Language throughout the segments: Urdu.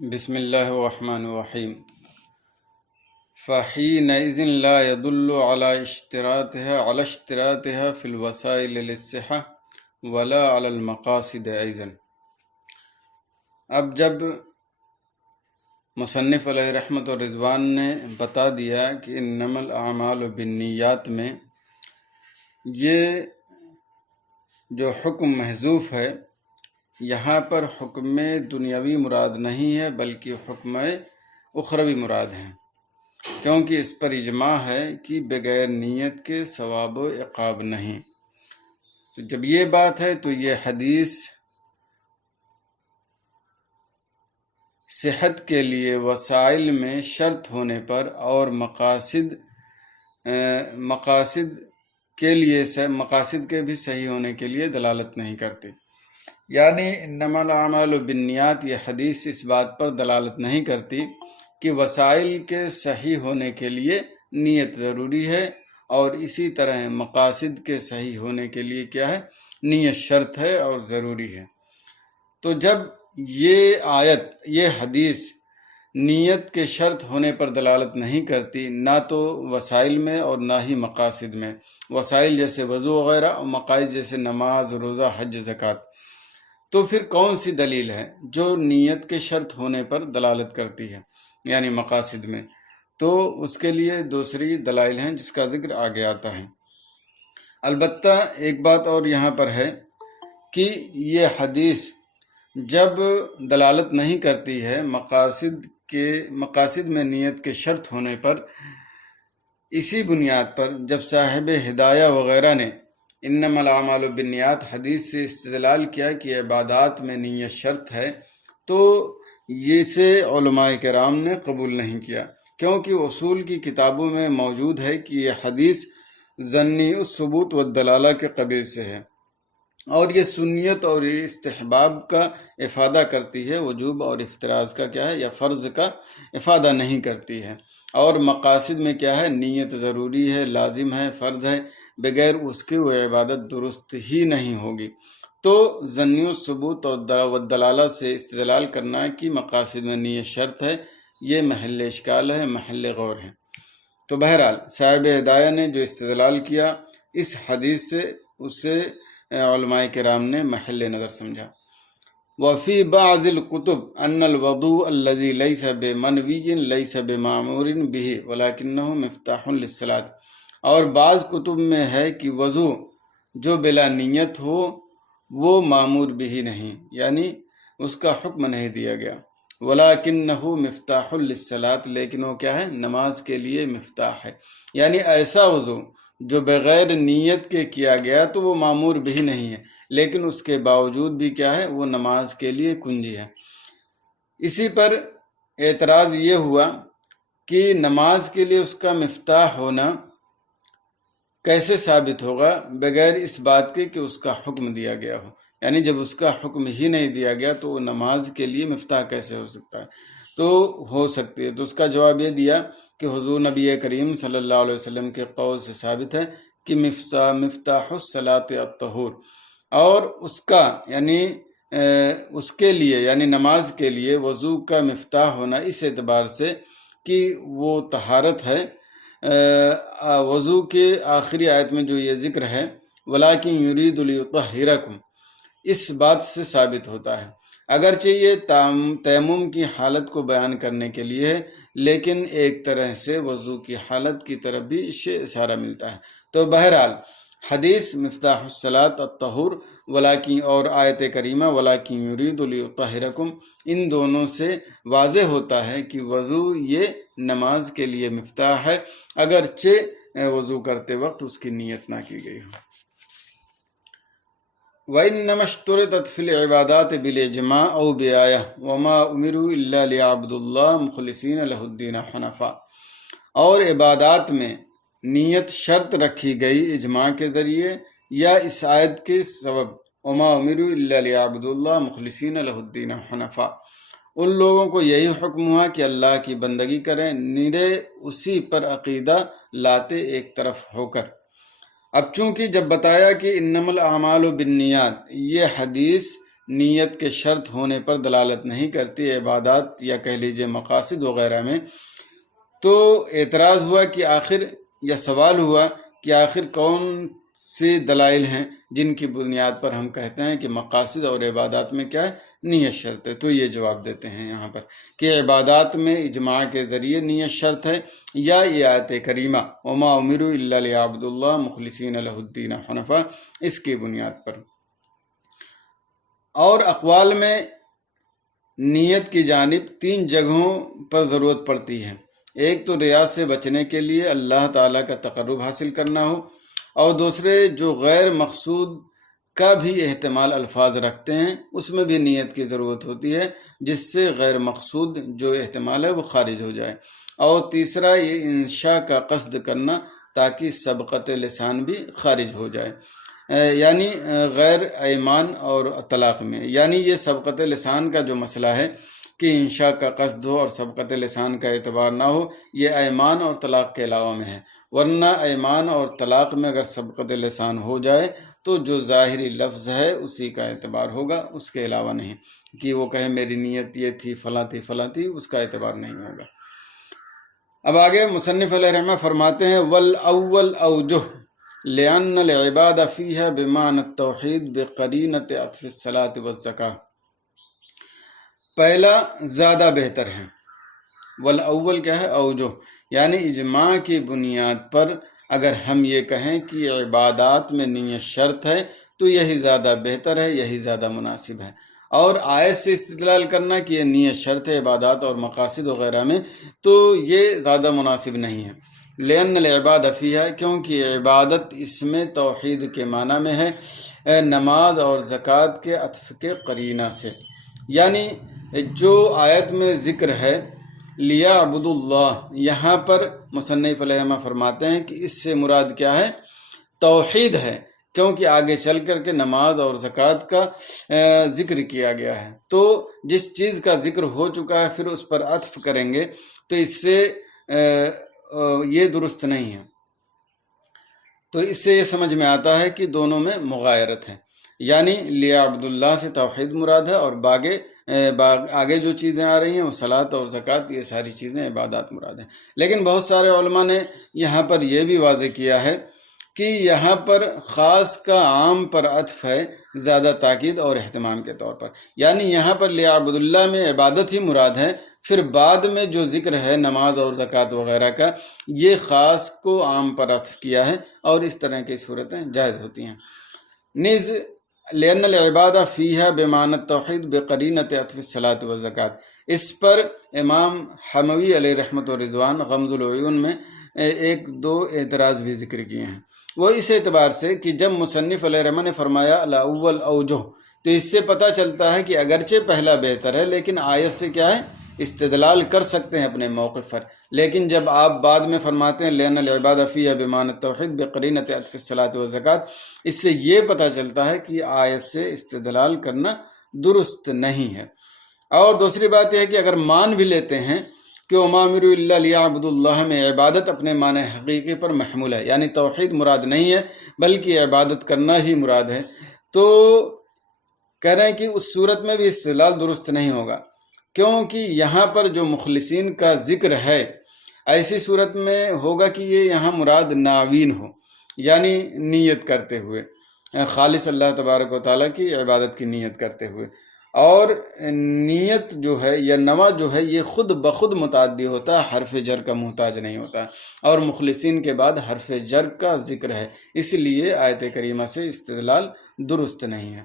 بسم اللہ الرحمن الرحیم فحینئذ لا يدل على اشتراطها في الوسائل للصحة ولا على المقاصد أيضا۔ اب جب مصنف علیہ رحمت و رضوان نے بتا دیا کہ انما الاعمال بالنیات میں یہ جو حکم محذوف ہے، یہاں پر حکم دنیاوی مراد نہیں ہے بلکہ حکم اخروی مراد ہے، کیونکہ اس پر اجماع ہے کہ بغیر نیت کے ثواب و عقاب نہیں۔ تو جب یہ بات ہے تو یہ حدیث صحت کے لیے وسائل میں شرط ہونے پر اور مقاصد کے بھی صحیح ہونے کے لیے دلالت نہیں کرتی۔ یعنی انما الاعمال بالنیات، یہ حدیث اس بات پر دلالت نہیں کرتی کہ وسائل کے صحیح ہونے کے لیے نیت ضروری ہے، اور اسی طرح مقاصد کے صحیح ہونے کے لیے کیا ہے، نیت شرط ہے اور ضروری ہے۔ تو جب یہ حدیث نیت کے شرط ہونے پر دلالت نہیں کرتی، نہ تو وسائل میں اور نہ ہی مقاصد میں، وسائل جیسے وضو وغیرہ اور مقاصد جیسے نماز، روزہ، حج، زکوٰۃ، تو پھر کون سی دلیل ہے جو نیت کے شرط ہونے پر دلالت کرتی ہے، یعنی مقاصد میں؟ تو اس کے لیے دوسری دلائل ہیں جس کا ذکر آگے آتا ہے۔ البتہ ایک بات اور یہاں پر ہے کہ یہ حدیث جب دلالت نہیں کرتی ہے مقاصد میں نیت کے شرط ہونے پر، اسی بنیاد پر جب صاحب ہدایہ وغیرہ نے انما الاعمال بالنیات حدیث سے استدلال کیا کہ عبادات میں نیت شرط ہے، تو اسے علماء کرام نے قبول نہیں کیا، کیونکہ اصول کی کتابوں میں موجود ہے کہ یہ حدیث ظنی الثبوت والدلالہ کے قبیل سے ہے، اور یہ سنیت اور استحباب کا افادہ کرتی ہے، وجوب اور افتراض کا کیا ہے، یا فرض کا افادہ نہیں کرتی ہے۔ اور مقاصد میں کیا ہے، نیت ضروری ہے، لازم ہے، فرض ہے، بغیر اس کے وہ عبادت درست ہی نہیں ہوگی۔ تو ظنی الثبوت اور دلالہ سے استدلال کرنا کہ مقاصد میں نیت شرط ہے، یہ محل اشکال ہے، محل غور ہے۔ تو بہرحال صاحب ہدایہ نے جو استدلال کیا اس حدیث سے، اسے علماء کرام نے محل نظر سمجھا۔ وفی بعض الکتب ان الوضوء الذي ليس بمنوی ليس بمامور به ولكنه مفتاح للصلاة، اور بعض کتب میں ہے کہ وضو جو بلا نیت ہو وہ مامور بھی نہیں، یعنی اس کا حکم نہیں دیا گیا، ولكنه مفتاح للصلاة، لیکن وہ کیا ہے، نماز کے لیے مفتاح ہے۔ یعنی ایسا وضو جو بغیر نیت کے کیا گیا تو وہ مامور بھی نہیں ہے، لیکن اس کے باوجود بھی کیا ہے، وہ نماز کے لیے کنجی ہے۔ اسی پر اعتراض یہ ہوا کہ نماز کے لیے اس کا مفتاح ہونا کیسے ثابت ہوگا بغیر اس بات کے کہ اس کا حکم دیا گیا ہو؟ یعنی جب اس کا حکم ہی نہیں دیا گیا تو وہ نماز کے لیے مفتاح کیسے ہو سکتا ہے؟ تو ہو سکتی ہے، تو اس کا جواب یہ دیا کہ حضور نبی کریم صلی اللہ علیہ وسلم کے قول سے ثابت ہے کہ مفتاح الصلاۃ الطہور، اور اس کا یعنی اس کے لیے یعنی نماز کے لیے وضو کا مفتاح ہونا اس اعتبار سے کہ وہ طہارت ہے۔ وضو کے آخری آیت میں جو یہ ذکر ہے وَلَٰكِن يُرِيدُ لِيُطَهِّرَكُمْ، اس بات سے ثابت ہوتا ہے، اگرچہ یہ تیمم کی حالت کو بیان کرنے کے لیے ہے، لیکن ایک طرح سے وضو کی حالت کی طرف بھی اس سے اشارہ ملتا ہے۔ تو بہرحال حدیث مفتاح الصلاۃ الطہور ولیکن اور آیت کریمہ ولیکن یرید لیطہرکم، ان دونوں سے واضح ہوتا ہے کہ وضو یہ نماز کے لیے مفتاح ہے، اگرچہ وضو کرتے وقت اس کی نیت نہ کی گئی ہو۔ وَإِنَّمَا اشْتُرِطَتْ فِي الْعِبَادَاتِ بِالْإِجْمَاعِ أَوْ بِآيَةٍ وَمَا أُمِرُوا إِلَّا لِيَعْبُدُوا اللَّهَ مُخْلِصِينَ لَهُ الدِّينَ حُنَفَاءَ، اور عبادات میں نیت شرط رکھی گئی اجماع کے ذریعے یا اس آیت کے سبب، وَمَا أُمِرُوا إِلَّا لِيَعْبُدُوا اللَّهَ مُخْلِصِينَ لَهُ الدِّينَ حُنَفَاءَ، ان لوگوں کو یہی حکم ہوا کہ اللہ کی بندگی کریں، نرے اسی پر عقیدہ لاتے ایک طرف ہو کر۔ اب چونکہ جب بتایا کہ انما الاعمال بالنیات، یہ حدیث نیت کے شرط ہونے پر دلالت نہیں کرتی عبادات یا کہہ لیجیے مقاصد وغیرہ میں، تو اعتراض ہوا کہ آخر یا سوال ہوا کہ آخر کون سے دلائل ہیں جن کی بنیاد پر ہم کہتے ہیں کہ مقاصد اور عبادات میں کیا ہے، نیت شرط ہے۔ تو یہ جواب دیتے ہیں یہاں پر کہ عبادات میں اجماع کے ذریعے نیت شرط ہے، یا یہ آیت کریمہ وما امروا الا لیعبدوا اللہ مخلصین لہ الدین حنفاء، اس کی بنیاد پر۔ اور اقوال میں نیت کی جانب 3 جگہوں پر ضرورت پڑتی ہے۔ ایک تو ریاء سے بچنے کے لیے اللہ تعالیٰ کا تقرب حاصل کرنا ہو، اور دوسرے جو غیر مقصود کا بھی احتمال الفاظ رکھتے ہیں، اس میں بھی نیت کی ضرورت ہوتی ہے، جس سے غیر مقصود جو احتمال ہے وہ خارج ہو جائے۔ اور تیسرا یہ انشاء کا قصد کرنا تاکہ سبقت لسان بھی خارج ہو جائے، یعنی غیر ایمان اور طلاق میں، یعنی یہ سبقت لسان کا جو مسئلہ ہے کہ انشاء کا قصد ہو اور سبقت لسان کا اعتبار نہ ہو، یہ ایمان اور طلاق کے علاوہ میں ہے۔ ورنہ ایمان اور طلاق میں اگر سبقت لسان ہو جائے تو جو ظاہری لفظ ہے اسی کا اعتبار ہوگا، اس کے علاوہ نہیں، کہ وہ کہے میری نیت یہ تھی فلاں تھی فلاں تھی، اس کا اعتبار نہیں ہوگا۔ اب آگے مصنف علیہ رحمہ فرماتے ہیں والاول اوجہ لأن العباد فیہا بمعنی التوحید بقرینۃ عطف الصلاۃ والزکاۃ، پہلا زیادہ بہتر ہے۔ والاول کیا ہے؟ اوجہ، یعنی اجماع کی بنیاد پر اگر ہم یہ کہیں کہ عبادات میں نیت شرط ہے تو یہی زیادہ بہتر ہے، یہی زیادہ مناسب ہے۔ اور آیت سے استدلال کرنا کہ یہ نیت شرط ہے عبادات اور مقاصد وغیرہ میں، تو یہ زیادہ مناسب نہیں ہے۔ لأن العباد فیہا، کیونکہ عبادت اس میں توحید کے معنی میں ہے، نماز اور زکوٰۃ کے عطف کے قرینہ سے، یعنی جو آیت میں ذکر ہے لیعبدوا اللہ، یہاں پر مصنف علیہ رحمہ فرماتے ہیں کہ اس سے مراد کیا ہے؟ توحید ہے، کیونکہ آگے چل کر کے نماز اور زکوٰۃ کا ذکر کیا گیا ہے۔ تو جس چیز کا ذکر ہو چکا ہے پھر اس پر عطف کریں گے تو اس سے یہ درست نہیں ہے۔ تو اس سے یہ سمجھ میں آتا ہے کہ دونوں میں مغایرت ہے، یعنی لیعبدوا اللہ سے توحید مراد ہے، اور آگے جو چیزیں آ رہی ہیں وہ صلاۃ اور زکوٰۃ، یہ ساری چیزیں عبادات مراد ہیں۔ لیکن بہت سارے علماء نے یہاں پر یہ بھی واضح کیا ہے کہ یہاں پر خاص کا عام پر عطف ہے، زیادہ تاکید اور اہتمام کے طور پر، یعنی یہاں پر لیعبد اللہ میں عبادت ہی مراد ہے، پھر بعد میں جو ذکر ہے نماز اور زکوٰۃ وغیرہ کا، یہ خاص کو عام پر عطف کیا ہے، اور اس طرح کی صورتیں جائز ہوتی ہیں۔ نیز لأن العباد فیہا بمعنی التوحید بقرینۃ عطف الصلاۃ والزکوٰۃ، اس پر امام حموی علیہ رحمۃ و رضوان غمز العیون میں 1-2 اعتراض بھی ذکر کیے ہیں۔ وہ اس اعتبار سے کہ جب مصنف علیہ رحمہ نے فرمایا الاول اوجہ، تو اس سے پتہ چلتا ہے کہ اگرچہ پہلا بہتر ہے لیکن آیت سے کیا ہے؟ استدلال کر سکتے ہیں اپنے موقف پر۔ لیکن جب آپ بعد میں فرماتے ہیں لأن العباد فیہا بمعنی التوحید بقرینۃ عطف الصلاۃ والزکوٰۃ، اس سے یہ پتہ چلتا ہے کہ آیت سے استدلال کرنا درست نہیں ہے۔ اور دوسری بات یہ ہے کہ اگر مان بھی لیتے ہیں کہ وما امروا الا لیعبدوا اللہ میں عبادت اپنے معنی حقیقی پر محمول ہے، یعنی توحید مراد نہیں ہے بلکہ عبادت کرنا ہی مراد ہے، تو کہہ رہے ہیں کہ اس صورت میں بھی استدلال درست نہیں ہوگا، کیونکہ یہاں پر جو مخلصین کا ذکر ہے ایسی صورت میں ہوگا کہ یہ یہاں مراد ناوین ہو، یعنی نیت کرتے ہوئے، خالص اللہ تبارک و تعالیٰ کی عبادت کی نیت کرتے ہوئے۔ اور نیت جو ہے یا نوا جو ہے یہ خود بخود متعدی ہوتا ہے، حرف جر کا محتاج نہیں ہوتا، اور مخلصین کے بعد حرف جر کا ذکر ہے، اس لیے آیت کریمہ سے استدلال درست نہیں ہے۔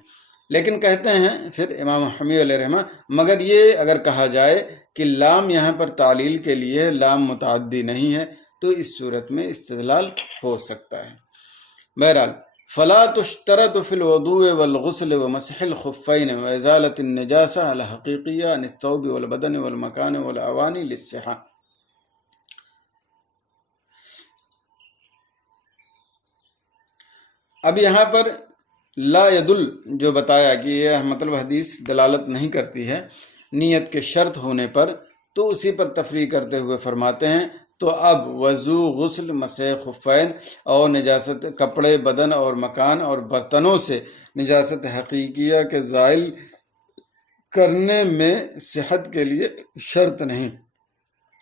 لیکن کہتے ہیں پھر امام حمیدی علیہ رحمہ، مگر یہ اگر کہا جائے کہ لام یہاں پر تعلیل کے لیے، لام متعدی نہیں ہے، تو اس صورت میں استدلال ہو سکتا ہے۔ بہرحال فلا تشترط في الوضوء والغسل ومسح الخفين وازالة النجاسة على حقيقية عن الثوب والبدن والمكان والاواني للصحة۔ اب یہاں پر لا يدل جو بتایا کہ یہ مطلب حدیث دلالت نہیں کرتی ہے نیت کے شرط ہونے پر، تو اسی پر تفریح کرتے ہوئے فرماتے ہیں تو اب وضو، غسل، مسح خفین اور نجاست کپڑے، بدن اور مکان اور برتنوں سے نجاست حقیقیہ کے زائل کرنے میں صحت کے لیے شرط نہیں،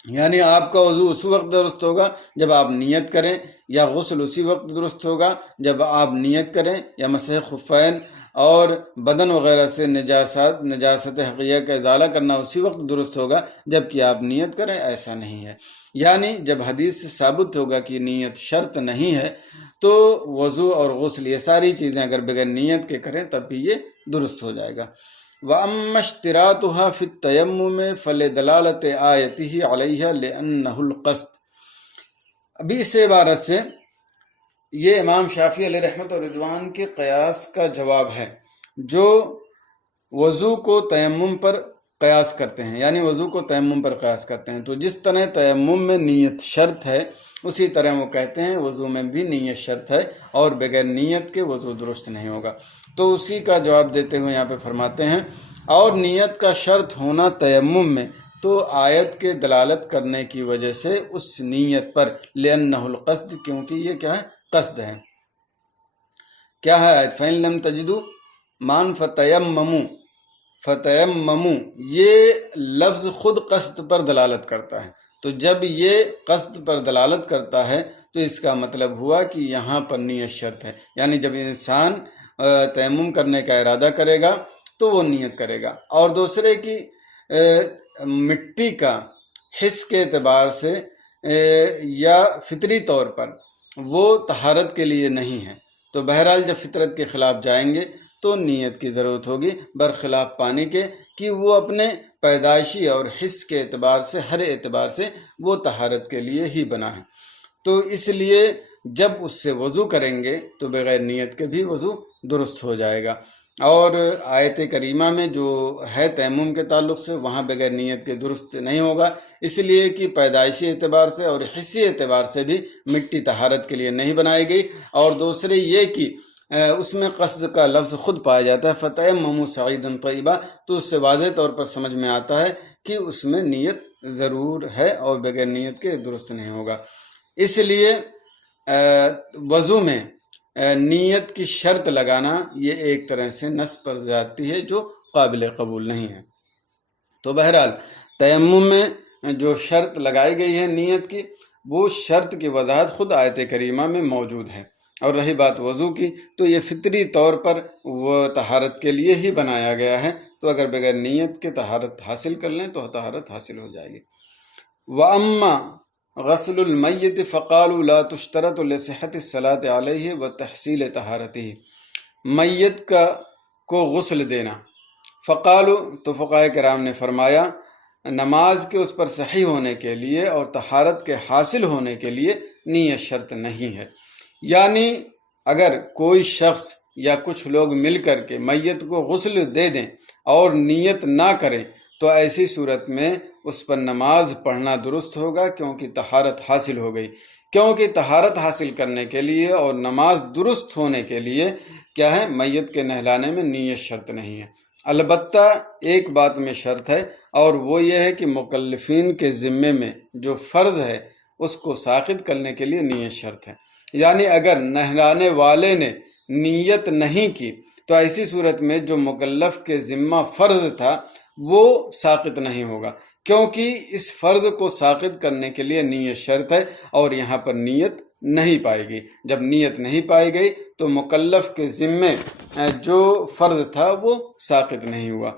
یعنی آپ کا وضو اسی وقت درست ہوگا جب آپ نیت کریں، یا غسل اسی وقت درست ہوگا جب آپ نیت کریں، یا مسح خفین اور بدن وغیرہ سے نجاست حقیقیہ کا ازالہ کرنا اسی وقت درست ہوگا جب کہ آپ نیت کریں، ایسا نہیں ہے۔ یعنی جب حدیث سے ثابت ہوگا کہ نیت شرط نہیں ہے تو وضو اور غسل یہ ساری چیزیں اگر بغیر نیت کے کریں تب بھی یہ درست ہو جائے گا۔ وَأَمَّا اشْتِرَاطُهَا فِي التَّيَمُّمِ فَلِدَلَالَةِ آیَتِهِ عَلَيْهَا لِأَنَّهُ الْقَصْدُ۔ ابھی اس عبارت سے یہ امام شافعی علیہ رحمت اور رضوان کے قیاس کا جواب ہے، جو وضو کو تیمم پر قیاس کرتے ہیں، یعنی وضو کو تیمم پر قیاس کرتے ہیں۔ تو جس طرح تیمم میں نیت شرط ہے، اسی طرح وہ کہتے ہیں وضو میں بھی نیت شرط ہے، اور بغیر نیت کے وضو درست نہیں ہوگا۔ تو اسی کا جواب دیتے ہوئے یہاں پہ فرماتے ہیں، اور نیت کا شرط ہونا تیمم میں تو آیت کے دلالت کرنے کی وجہ سے اس نیت پر، لِأَنَّهُ الْقَصْدُ، کیونکہ یہ کیا ہے؟ قصد ہے۔ کیا ہے آیت؟ فَإِن لَمْ تَجِدُوا مَاءً فَتَيَمَّمُوا، یہ لفظ خود قصد پر دلالت کرتا ہے۔ تو جب یہ قصد پر دلالت کرتا ہے تو اس کا مطلب ہوا کہ یہاں پر نیت شرط ہے، یعنی جب انسان تیمم کرنے کا ارادہ کرے گا تو وہ نیت کرے گا۔ اور دوسرے کی مٹی کا حس کے اعتبار سے یا فطری طور پر وہ طہارت کے لیے نہیں ہے، تو بہرحال جب فطرت کے خلاف جائیں گے تو نیت کی ضرورت ہوگی، برخلاف پانی کے کہ وہ اپنے پیدائشی اور حس کے اعتبار سے، ہر اعتبار سے وہ طہارت کے لیے ہی بنا ہے۔ تو اس لیے جب اس سے وضو کریں گے تو بغیر نیت کے بھی وضو درست ہو جائے گا۔ اور آیت کریمہ میں جو ہے تیمم کے تعلق سے، وہاں بغیر نیت کے درست نہیں ہوگا، اس لیے کہ پیدائشی اعتبار سے اور حسی اعتبار سے بھی مٹی طہارت کے لیے نہیں بنائی گئی، اور دوسرے یہ کہ اس میں قصد کا لفظ خود پایا جاتا ہے، فَتَيَمَّمُوا صَعِيدًا طَيِّبًا، تو اس سے واضح طور پر سمجھ میں آتا ہے کہ اس میں نیت ضرور ہے اور بغیر نیت کے درست نہیں ہوگا۔ اس لیے وضو میں نیت کی شرط لگانا یہ ایک طرح سے نص پر زیادتی ہے جو قابل قبول نہیں ہے۔ تو بہرحال تیمم میں جو شرط لگائی گئی ہے نیت کی، وہ شرط کی وضاحت خود آیت کریمہ میں موجود ہے۔ اور رہی بات وضو کی، تو یہ فطری طور پر وہ طہارت کے لیے ہی بنایا گیا ہے، تو اگر بغیر نیت کے طہارت حاصل کر لیں تو طہارت حاصل ہو جائے گی۔ وَأَمَّا غَسْلُ الْمَيِّتِ فَقَالُوا لَا تُشْتَرَطُ لِصِحَّةِ الصَّلَاةِ عَلَيْهِ وَتَحْصِيلِ طَهَارَتِهِ، میت کو غسل دینا۔ فقالو، تو فقہاء کرام نے فرمایا نماز کے اس پر صحیح ہونے کے لیے اور طہارت کے حاصل ہونے کے لیے نیت شرط نہیں ہے۔ یعنی اگر کوئی شخص یا کچھ لوگ مل کر کے میت کو غسل دے دیں اور نیت نہ کریں تو ایسی صورت میں اس پر نماز پڑھنا درست ہوگا، کیونکہ طہارت حاصل ہو گئی۔ کیونکہ طہارت حاصل کرنے کے لیے اور نماز درست ہونے کے لیے کیا ہے؟ میت کے نہلانے میں نیت شرط نہیں ہے۔ البتہ ایک بات میں شرط ہے، اور وہ یہ ہے کہ مکلفین کے ذمے میں جو فرض ہے اس کو ساقط کرنے کے لیے نیت شرط ہے۔ یعنی اگر نہلانے والے نے نیت نہیں کی تو ایسی صورت میں جو مکلف کے ذمہ فرض تھا وہ ساقط نہیں ہوگا، کیونکہ اس فرض کو ساقط کرنے کے لیے نیت شرط ہے، اور یہاں پر نیت نہیں پائے گی۔ جب نیت نہیں پائی گئی تو مکلف کے ذمے جو فرض تھا وہ ساقط نہیں ہوا۔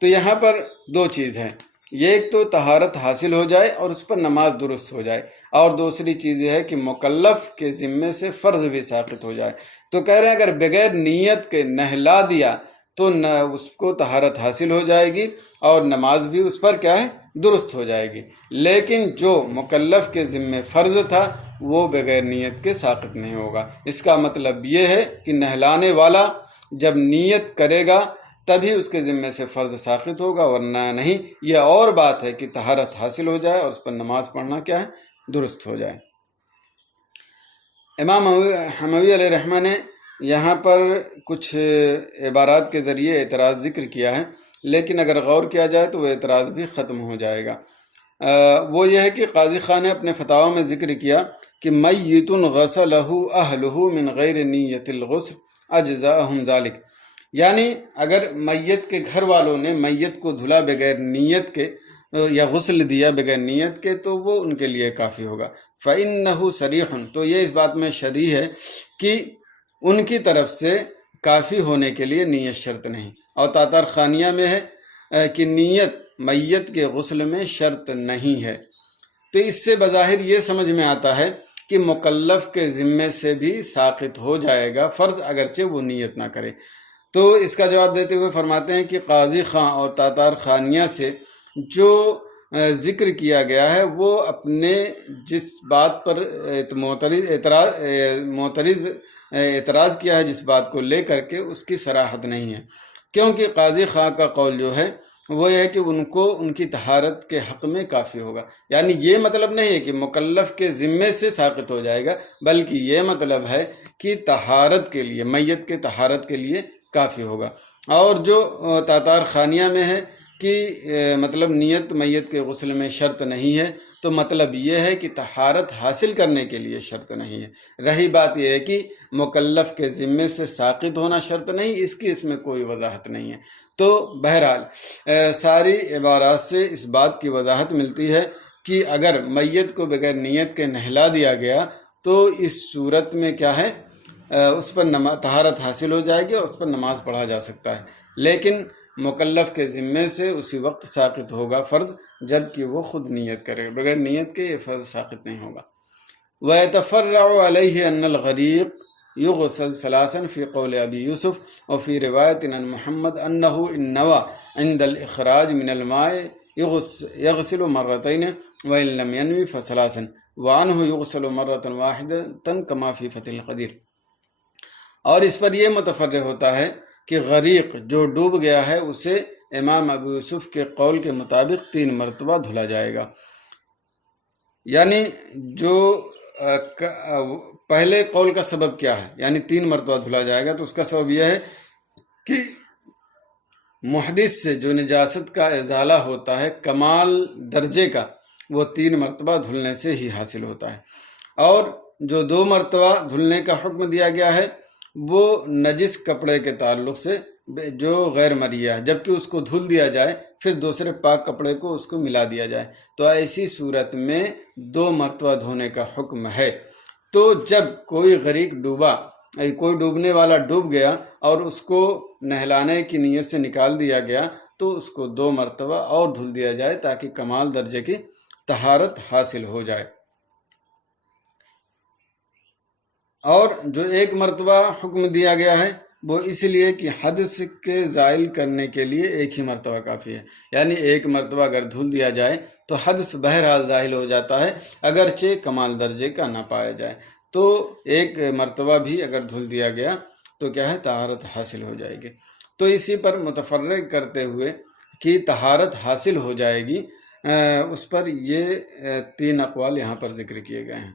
تو یہاں پر دو چیز ہیں، ایک تو طہارت حاصل ہو جائے اور اس پر نماز درست ہو جائے، اور دوسری چیز یہ ہے کہ مکلف کے ذمے سے فرض بھی ساقط ہو جائے۔ تو کہہ رہے ہیں اگر بغیر نیت کے نہلا دیا تو اس کو طہارت حاصل ہو جائے گی اور نماز بھی اس پر کیا ہے؟ درست ہو جائے گی، لیکن جو مکلف کے ذمے فرض تھا وہ بغیر نیت کے ساقط نہیں ہوگا۔ اس کا مطلب یہ ہے کہ نہلانے والا جب نیت کرے گا تبھی اس کے ذمے سے فرض ساقط ہوگا، ورنہ نہیں۔ یہ اور بات ہے کہ طہارت حاصل ہو جائے اور اس پر نماز پڑھنا کیا ہے؟ درست ہو جائے۔ امام حموی علیہ رحمہ نے یہاں پر کچھ عبارات کے ذریعے اعتراض ذکر کیا ہے، لیکن اگر غور کیا جائے تو وہ اعتراض بھی ختم ہو جائے گا۔ وہ یہ ہے کہ قاضی خان نے اپنے فتاوی میں ذکر کیا کہ میت غسلہ اہلہ من غیر نیت الغسل اجزاءہم ذالک، یعنی اگر میت کے گھر والوں نے میت کو دھلا بغیر نیت کے یا غسل دیا بغیر نیت کے تو وہ ان کے لیے کافی ہوگا۔ فَإِنَّهُ صَرِيحٌ، تو یہ اس بات میں صریح ہے کہ ان کی طرف سے کافی ہونے کے لیے نیت شرط نہیں، اور تاتار خانیہ میں ہے کہ نیت میت کے غسل میں شرط نہیں ہے۔ تو اس سے بظاہر یہ سمجھ میں آتا ہے کہ مکلف کے ذمے سے بھی ساقط ہو جائے گا فرض، اگرچہ وہ نیت نہ کرے۔ تو اس کا جواب دیتے ہوئے فرماتے ہیں کہ قاضی خاں اور تاتار خانیہ سے جو ذکر کیا گیا ہے وہ اپنے جس بات پر اعتراض کیا ہے، جس بات کو لے کر کے اس کی صراحت نہیں ہے، کیونکہ قاضی خاں کا قول جو ہے وہ یہ ہے کہ ان کو ان کی طہارت کے حق میں کافی ہوگا۔ یعنی یہ مطلب نہیں ہے کہ مکلف کے ذمے سے ساقط ہو جائے گا، بلکہ یہ مطلب ہے کہ طہارت کے لیے، میت کے طہارت کے لیے کافی ہوگا۔ اور جو تاتار خانیہ میں ہے کہ مطلب نیت میت کے غسل میں شرط نہیں ہے، تو مطلب یہ ہے کہ طہارت حاصل کرنے کے لیے شرط نہیں ہے۔ رہی بات یہ ہے کہ مکلف کے ذمے سے ساقط ہونا شرط نہیں، اس میں کوئی وضاحت نہیں ہے۔ تو بہرحال ساری عبارات سے اس بات کی وضاحت ملتی ہے کہ اگر میت کو بغیر نیت کے نہلا دیا گیا تو اس صورت میں کیا ہے، اس پر طہارت حاصل ہو جائے گی اور اس پر نماز پڑھا جا سکتا ہے، لیکن مکلف کے ذمے سے اسی وقت ساقط ہوگا فرض جب کہ وہ خود نیت کرے، بغیر نیت کے یہ فرض ساقط نہیں ہوگا۔ وَيَتَفَرَّعُ عَلَيْهِ أَنَّ الْغَرِيقَ يغسل ثلاثا في قول ابی یوسف وفي روایت عن محمد انه ان نوى عند الاخراج من الماء يغسل مرتين وان لم ينوي فثلاثا وعنه يغسل مرة واحدة كما في فتح القدیر۔ اور اس پر یہ متفرع ہوتا ہے کہ غریق جو ڈوب گیا ہے اسے امام ابو یوسف کے قول کے مطابق 3 مرتبہ دھلا جائے گا۔ یعنی جو پہلے قول کا سبب کیا ہے، یعنی 3 مرتبہ دھلا جائے گا، تو اس کا سبب یہ ہے کہ محدث سے جو نجاست کا ازالہ ہوتا ہے کمال درجے کا، وہ 3 مرتبہ دھلنے سے ہی حاصل ہوتا ہے، اور جو 2 مرتبہ دھلنے کا حکم دیا گیا ہے وہ نجس کپڑے کے تعلق سے جو غیر مریہ ہے، جبکہ اس کو دھل دیا جائے پھر دوسرے پاک کپڑے کو اس کو ملا دیا جائے، تو ایسی صورت میں 2 مرتبہ دھونے کا حکم ہے۔ تو جب کوئی غریق ڈوبا، کوئی ڈوبنے والا ڈوب گیا اور اس کو نہلانے کی نیت سے نکال دیا گیا تو اس کو 2 مرتبہ اور دھل دیا جائے تاکہ کمال درجے کی طہارت حاصل ہو جائے۔ اور جو 1 مرتبہ حکم دیا گیا ہے وہ اس لیے کہ حدث کے زائل کرنے کے لیے 1 ہی مرتبہ کافی ہے، یعنی 1 مرتبہ اگر دھل دیا جائے تو حدث بہرحال زائل ہو جاتا ہے اگرچہ کمال درجے کا نہ پایا جائے، تو 1 مرتبہ بھی اگر دھل دیا گیا تو کیا ہے، طہارت حاصل ہو جائے گی۔ تو اسی پر متفرق کرتے ہوئے کہ طہارت حاصل ہو جائے گی، اس پر یہ 3 اقوال یہاں پر ذکر کیے گئے ہیں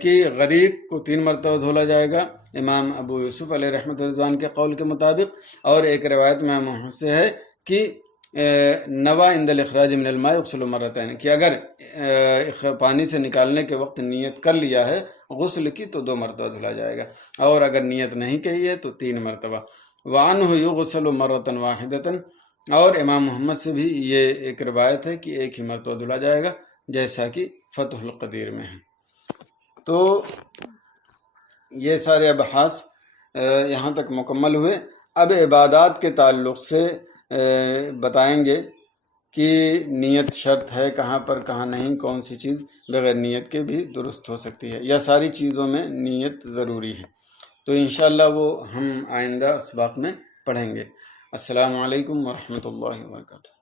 کہ غریق کو 3 مرتبہ دھولا جائے گا امام ابو یوسف علیہ رحمۃ رضوان کے قول کے مطابق، اور ایک روایت میں محمد سے ہے کہ نوا عند الاخراج من الماء یغسل مرتين، کہ اگر پانی سے نکالنے کے وقت نیت کر لیا ہے غسل کی تو 2 مرتبہ دھلا جائے گا، اور اگر نیت نہیں کی ہے تو 3 مرتبہ۔ وعنہ یغسل مرة واحدة، اور امام محمد سے بھی یہ ایک روایت ہے کہ 1 ہی مرتبہ دھلا جائے گا، جیسا کہ فتح القدیر میں ہے۔ تو یہ سارے ابحاث یہاں تک مکمل ہوئے۔ اب عبادات کے تعلق سے بتائیں گے کہ نیت شرط ہے کہاں پر، کہاں نہیں، کون سی چیز بغیر نیت کے بھی درست ہو سکتی ہے، یا ساری چیزوں میں نیت ضروری ہے۔ تو انشاءاللہ وہ ہم آئندہ اسباق میں پڑھیں گے۔ السلام علیکم ورحمۃ اللہ وبرکاتہ۔